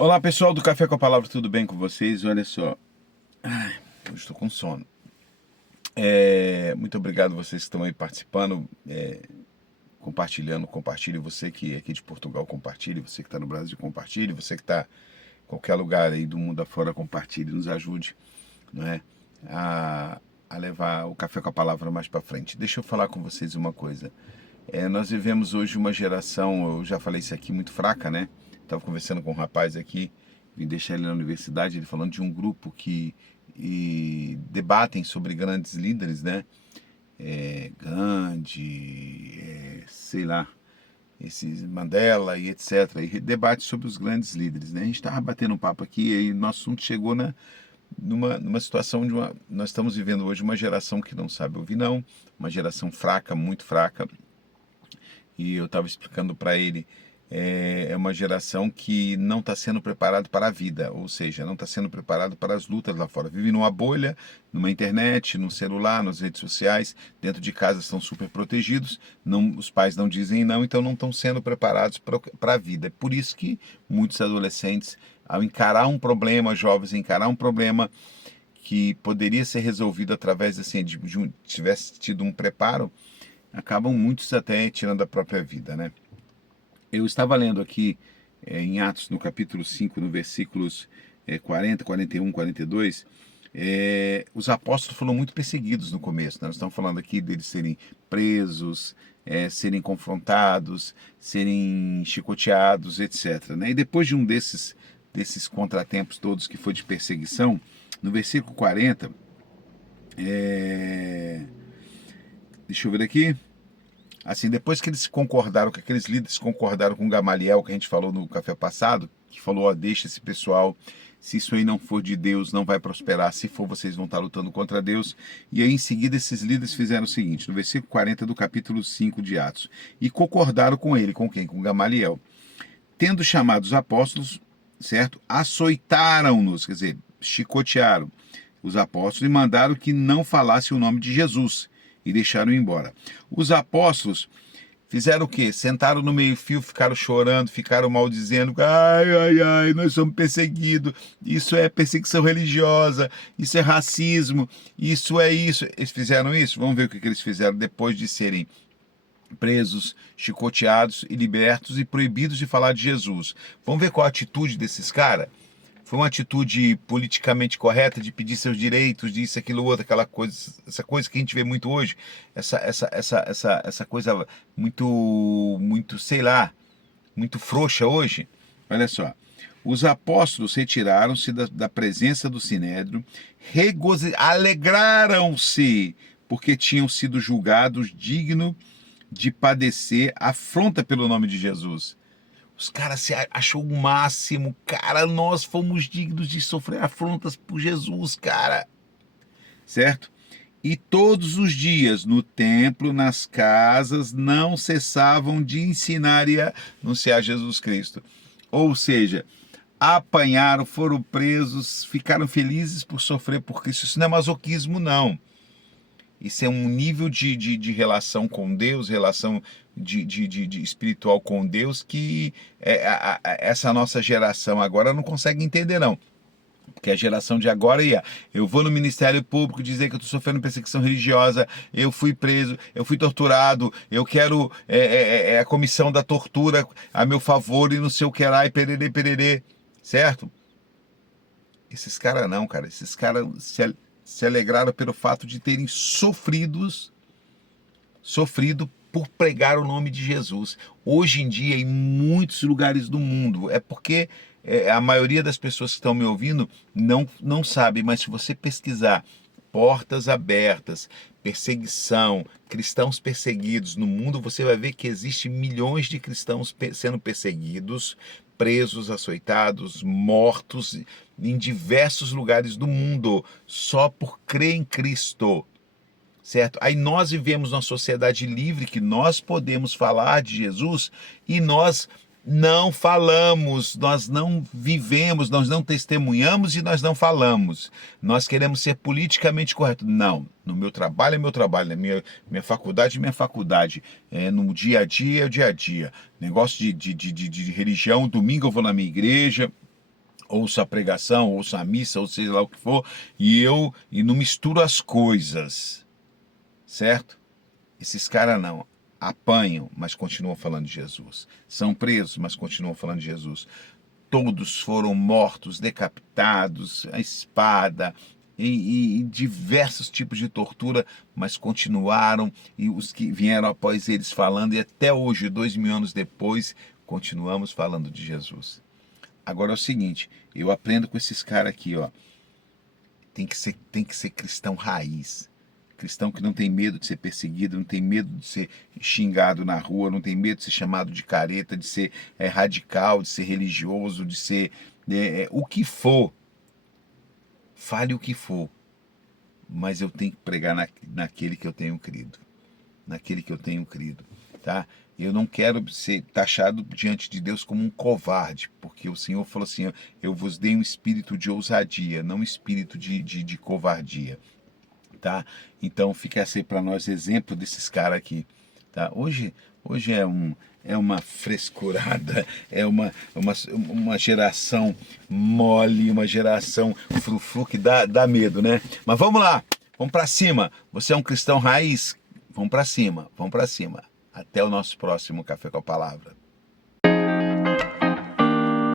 Olá pessoal do Café com a Palavra, tudo bem com vocês? Olha só, eu estou com sono. Muito obrigado vocês que estão aí participando, compartilhando, compartilhe. Você que é aqui de Portugal, compartilhe. Você que está no Brasil, compartilhe. Você que está em qualquer lugar aí do mundo afora, compartilhe, nos ajude, não é? a levar o Café com a Palavra mais para frente. Deixa eu falar com vocês uma coisa. Nós vivemos hoje uma geração, eu já falei isso aqui, muito fraca, né? Estava conversando com um rapaz aqui, vim deixar ele na universidade, ele falando de um grupo que debatem sobre grandes líderes, né? Gandhi, sei lá, esses Mandela e etc. E debate sobre os grandes líderes, né? A gente estava batendo um papo aqui e nosso assunto chegou numa situação nós estamos vivendo hoje uma geração que não sabe ouvir não, uma geração fraca, muito fraca. E eu estava explicando para ele, é uma geração que não está sendo preparado para a vida, ou seja, não está sendo preparado para as lutas lá fora. Vive numa bolha, numa internet, no celular, nas redes sociais, dentro de casa estão super protegidos, não, os pais não dizem não, então não estão sendo preparados para a vida. É por isso que muitos adolescentes, ao encarar um problema, jovens encarar um problema que poderia ser resolvido através assim, tivesse tido um preparo, acabam muitos até tirando a própria vida, né? Eu estava lendo aqui em Atos, no capítulo 5, no versículos 40, 41, 42, os apóstolos foram muito perseguidos no começo, né? Nós estamos falando aqui deles serem presos, serem confrontados, serem chicoteados, etc. Né? E depois de um desses contratempos todos que foi de perseguição, no versículo 40, deixa eu ver aqui. Assim, depois que eles concordaram, que aqueles líderes concordaram com Gamaliel, que a gente falou no café passado, que falou, ó, deixa esse pessoal, se isso aí não for de Deus, não vai prosperar, se for, vocês vão estar lutando contra Deus. E aí, em seguida, esses líderes fizeram o seguinte, no versículo 40 do capítulo 5 de Atos, e concordaram com ele, com quem? Com Gamaliel. Tendo chamado os apóstolos, certo? Açoitaram-nos, quer dizer, chicotearam os apóstolos e mandaram que não falasse o nome de Jesus e deixaram ir embora. Os apóstolos fizeram o quê? Sentaram no meio-fio, ficaram chorando, ficaram maldizendo, ai, ai, ai, nós somos perseguidos, isso é perseguição religiosa, isso é racismo, isso é isso. Eles fizeram isso? Vamos ver o que eles fizeram depois de serem presos, chicoteados e libertos e proibidos de falar de Jesus. Vamos ver qual a atitude desses caras? Foi uma atitude politicamente correta de pedir seus direitos, disso, aquilo, outro, aquela coisa, essa coisa que a gente vê muito hoje, essa coisa muito, sei lá, muito frouxa hoje. Olha só, os apóstolos retiraram-se da presença do Sinédrio, alegraram-se, porque tinham sido julgados dignos de padecer afronta pelo nome de Jesus. Os caras se achou o máximo, cara, nós fomos dignos de sofrer afrontas por Jesus, cara. Certo? E todos os dias no templo, nas casas, não cessavam de ensinar e anunciar Jesus Cristo. Ou seja, apanharam, foram presos, ficaram felizes por sofrer por Cristo. Isso não é masoquismo, não. Isso é um nível de relação com Deus, relação de espiritual com Deus que essa nossa geração agora não consegue entender, não. Porque a geração de agora eu vou no Ministério Público dizer que eu estou sofrendo perseguição religiosa, eu fui preso, eu fui torturado, eu quero a comissão da tortura a meu favor e não sei o que lá, e pererê, pererê, certo? Esses caras não, cara, esses caras se alegraram pelo fato de terem sofrido por pregar o nome de Jesus. Hoje em dia, em muitos lugares do mundo, é porque a maioria das pessoas que estão me ouvindo não sabe, mas se você pesquisar portas abertas, perseguição, cristãos perseguidos no mundo, você vai ver que existe milhões de cristãos sendo perseguidos, presos, açoitados, mortos em diversos lugares do mundo, só por crer em Cristo. Certo? Aí nós vivemos numa sociedade livre que nós podemos falar de Jesus e nós não falamos, nós não vivemos, nós não testemunhamos e nós não falamos. Nós queremos ser politicamente corretos. Não, no meu trabalho é meu trabalho, na minha faculdade é minha faculdade, no dia a dia é o dia a dia. Negócio de religião, domingo eu vou na minha igreja, ouço a pregação, ouço a missa, ou seja lá o que for, e não misturo as coisas, certo? Esses caras não. Apanham, mas continuam falando de Jesus. São presos, mas continuam falando de Jesus. Todos foram mortos, decapitados, a espada e diversos tipos de tortura, mas continuaram, e os que vieram após eles falando, e até hoje, 2000 anos depois, continuamos falando de Jesus. Agora é o seguinte, eu aprendo com esses caras aqui, ó. Tem que ser cristão raiz. Cristão que não tem medo de ser perseguido, não tem medo de ser xingado na rua, não tem medo de ser chamado de careta, de ser radical, de ser religioso, de ser o que for. Fale o que for. Mas eu tenho que pregar naquele que eu tenho crido. Naquele que eu tenho crido. Tá? Eu não quero ser taxado diante de Deus como um covarde, porque o Senhor falou assim, eu vos dei um espírito de ousadia, não um espírito de covardia. Tá? Então fica assim para nós exemplo desses caras aqui. Tá? Hoje é uma frescurada, é uma geração mole, uma geração frufru que dá medo, né? Mas vamos lá, vamos para cima. Você é um cristão raiz? Vamos para cima, vamos para cima. Até o nosso próximo Café com a Palavra.